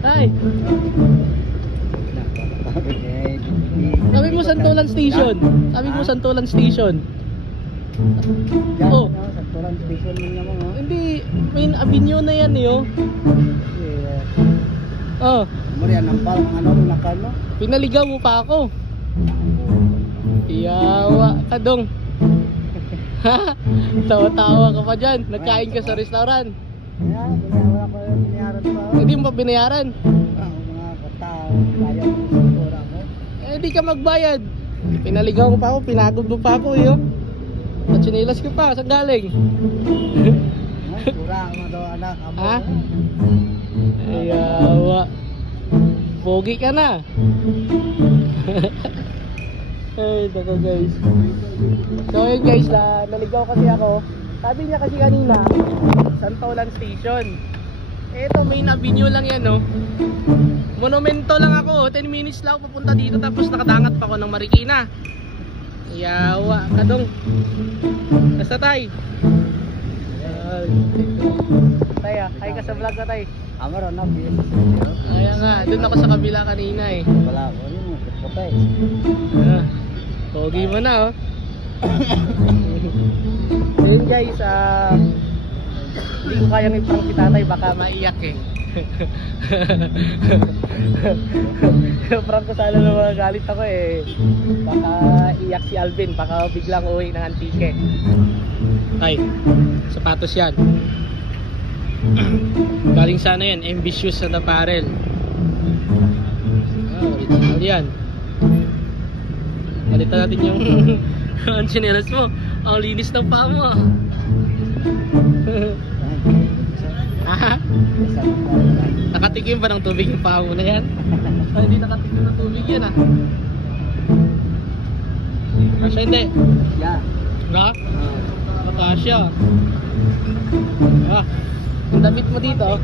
Ay, sabi mo Santolan Station. Sabi mo Santolan Station. Oh. Santolan Station mo naman. Hindi, main avenue na yan eh, oh. Oh, Marian ang parang ano nakal mo. pinaligaw mo pa ako. Iyawa ka dong. Tawa-tawa ka pa dyan. Nagkain ka sa restaurant. Wala ko yung binayaran pa. Hindi mo pa binayaran. Mga katao, kaya mo siguro ako. Eh, di ka magbayad. Pinaligaw mo pa ako, pinagod mo pa ako eh, oh. At sinilas ko pa, saan galing? Kurang mo daw anak. Ha? Ayawa. Pogi ka na. Ay, nako guys. So yun guys, naligaw kasi ako. Sabi niya kasi kanina, Santolan Station. Eto, main avenue lang yan, no. Monumento lang ako, 10 minutes lang ako papunta dito. Tapos nakadangat pa ako ng Marikina. Yawa, kadong. Basta tay. Tay, hi ka sa vlog ka tay. Amaro na bis. Kaya nga, dun ako sa kabila kanina eh. Wala ko yun, kapay. Pogi mo na, oh. Yun guys, hindi ko kayang i-prank si tatay, baka maiyak eh. Prank ko sana na mga galit ako eh. Baka iyak si Alvin, baka biglang uwi ng antike. Ay, sapatos yan. Galing sana yan, Ambitious na apparel. Original yan. Balitan natin yung ang chinelas mo. Ang linis ng paa mo. Nakatikim ba ng tubig yung paa mo na yan? Ay, hindi nakatikim ng tubig yan ah. Kasya hindi? Yeah. Ha? Makasya. Ah, ang damit mo dito.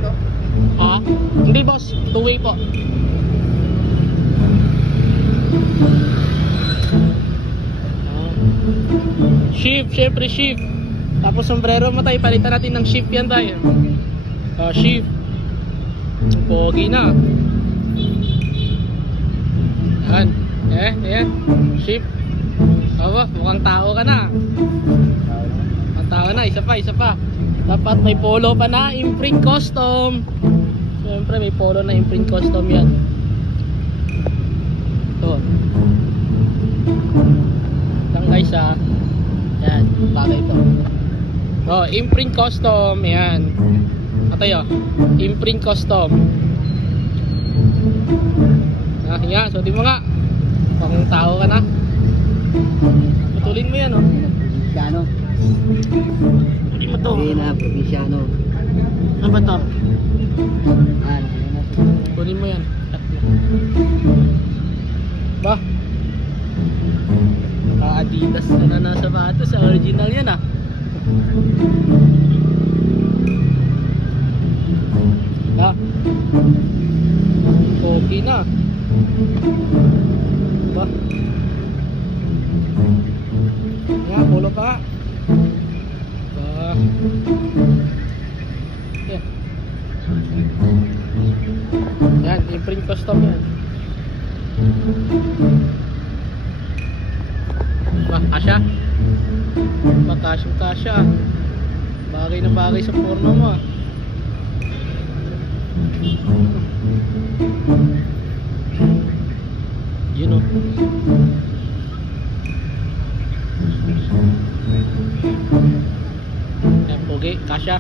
Ha? Hindi boss, two-way po. Shift, syempre shift. Tapos sombrero mo tayo, palitan natin ng shift yan tayo. Shift. Pogi na. Yan. Yan. Shift. Aba, mukhang tao ka na. Mukhang tao na, isa pa. Dapat may polo pa na, imprint custom. Siyempre may polo na imprint custom yan. Ito. Lang guys ah. Yan, bagay ito. Oh, imprint custom, yan. Atayo, imprint custom. Yan, so di mo nga. Pang tao ka na. Putulin mo yan, oh. Probinsyano. Hindi mo to. Hindi na, probinsyano. Ano ba to? Ano? Kunin mo yan. Ba? Adidas na nasa sapatos. Original yan ah. Ah. Okay na. Ba? Nga, polo pa. Ba? Yan. Yan, imprint custom yan. Ba, kasya? Ba, kasya. Bagay na bagay sa porno mo ah. Yun o. Yan, pogi, kasya.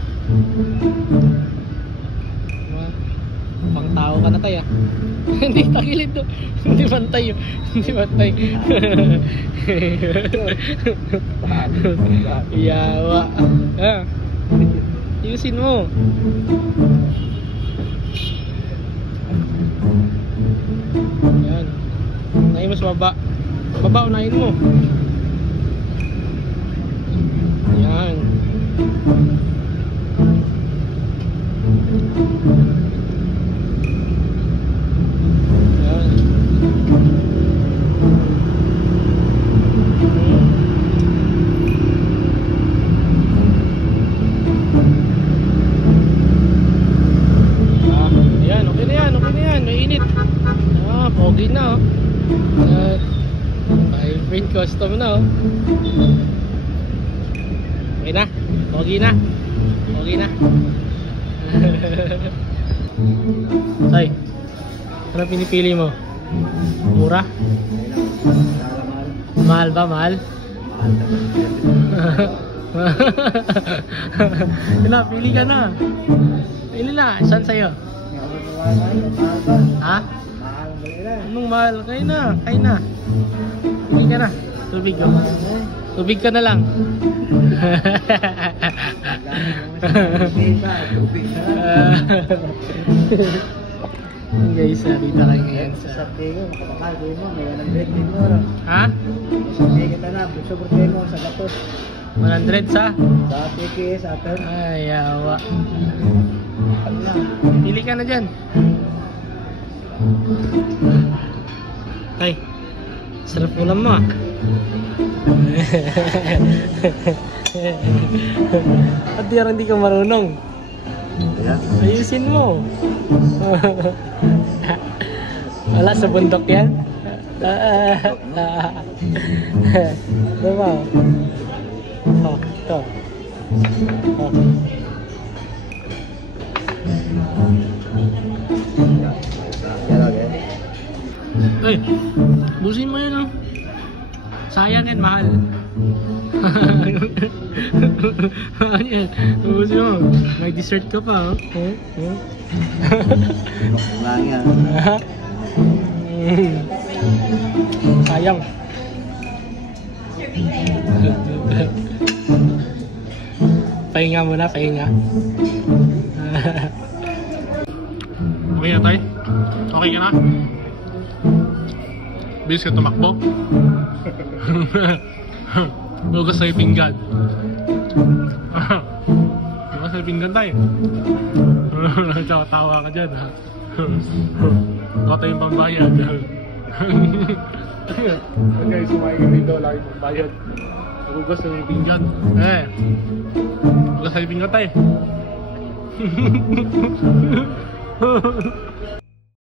Pang tao ka na tayo. Hindi tagilid to. Hindi bantay yun. Hindi bantay. Yawa. Ah. Ayusin mo. Yan. Unahin mo sa baba. Baba, unahin mo. Yan. Yan, okay na yan, okay Pogi na, oh. At vibrant custom na, oh. Okay na. Pogi na. Pogi na. Tay, ano pinipili mo? Mura? Mahal ba? Mahal? Yun na, pili ka na. Pili na, saan sa'yo? Ha? Anong mahal? Kain na, kain na. Pili ka na. Tubig ko. Tubig ka na lang. Guys, dito kayo ngayon sa... Sa Tigo, makapakagay mo, may 100 din mo. Ha? Sa Tigo ka na, sobrang mo sa gatos. 100 sa? Sa PKS atin. Ay, yawa. Pili ka na dyan. Ay, sarap ulam mo, ah. At di ka marunong. Ayusin mo. Wala sa bundok yan. Diba? Oh, ito. Oh. Ay, busin mo yun, oh. Sayang yan, mahal. Ayan, busin mo. May dessert ka pa, oh. Lang yan. Sayang. Pahinga muna, pahinga. Okay na tayo? Okay ka na? Bilis ka tumakbo? Bukas sa'yo pinggan. Bukas sa'yo pinggan tayo. Tawa ka dyan, ha? Ako tayo yung pambayad. Okay, sumayin ka dito, lagi pambayad. Bukas sa'yo pinggan. Bukas sa'yo pinggan tayo.